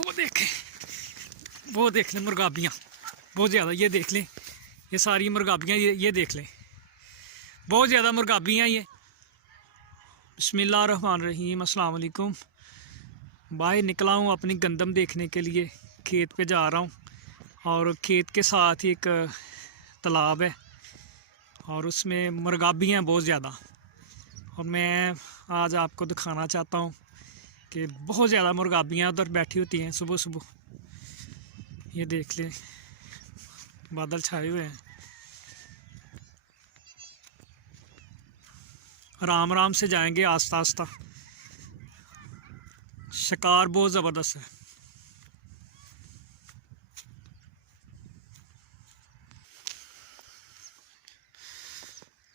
वो देख लें मुर्गाबियाँ बहुत ज़्यादा, ये देख लें ये सारी मुर्गाबियाँ, ये देख लें बहुत ज़्यादा मुर्गाबियाँ ये। बिस्मिल्लाहिर्रहमानिर्रहीम, अस्सलाम वालेकुम। बाहर निकला हूँ अपनी गंदम देखने के लिए, खेत पे जा रहा हूँ और खेत के साथ ही एक तालाब है और उसमें मुर्गाबियाँ हैं बहुत ज़्यादा। और मैं आज आपको दिखाना चाहता हूँ कि बहुत ज़्यादा मुर्गाबियाँ उधर बैठी होती हैं सुबह सुबह। ये देख लें बादल छाए हुए हैं, आराम आराम से जाएंगे आस्ता आस्ता। शिकार बहुत ज़बरदस्त है।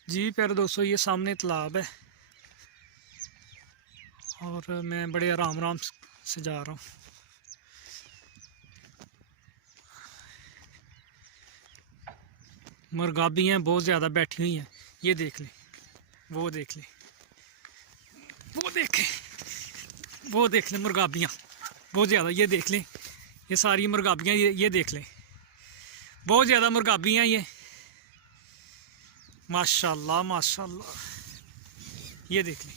जी प्यारे दोस्तों, ये सामने तालाब है और मैं बड़े आराम आराम से जा रहा हूँ। मुर्गाबियाँ बहुत ज़्यादा बैठी हुई हैं, ये देख लें वो देख लें वो देख लें मुर्गाबियाँ बहुत ज़्यादा, ये देख लें ये सारी मुर्गाबियाँ, ये देख लें बहुत ज़्यादा मुर्गाबियाँ ये, माशाल्लाह माशाल्लाह। ये देख लें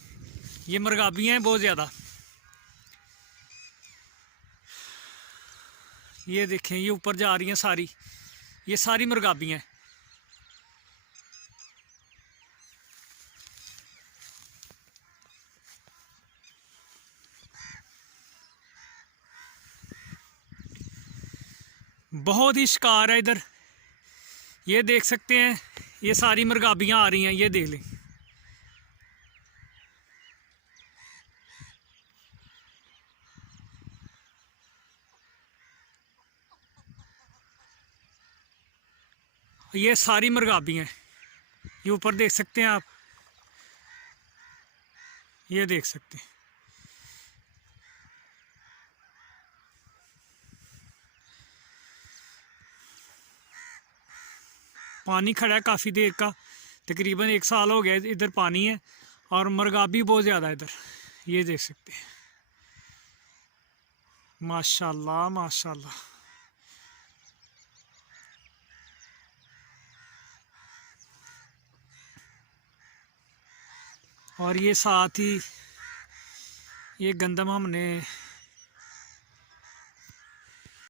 ये मुर्गाबियाँ हैं बहुत ज़्यादा। ये देखें ये ऊपर जा रही हैं सारी, ये सारी मुर्गाबियाँ हैं। बहुत ही शिकार है इधर, ये देख सकते हैं ये सारी मुर्गाबियाँ आ रही हैं, ये देख लें। ये सारी मुर्गाबियाँ हैं, ये ऊपर देख सकते हैं आप, ये देख सकते हैं। पानी खड़ा है काफ़ी देर का, तकरीबन 1 साल हो गया इधर पानी है और मुर्गाबी बहुत ज़्यादा इधर, ये देख सकते हैं। माशाल्लाह माशाल्लाह। और ये साथ ही ये गंदम हमने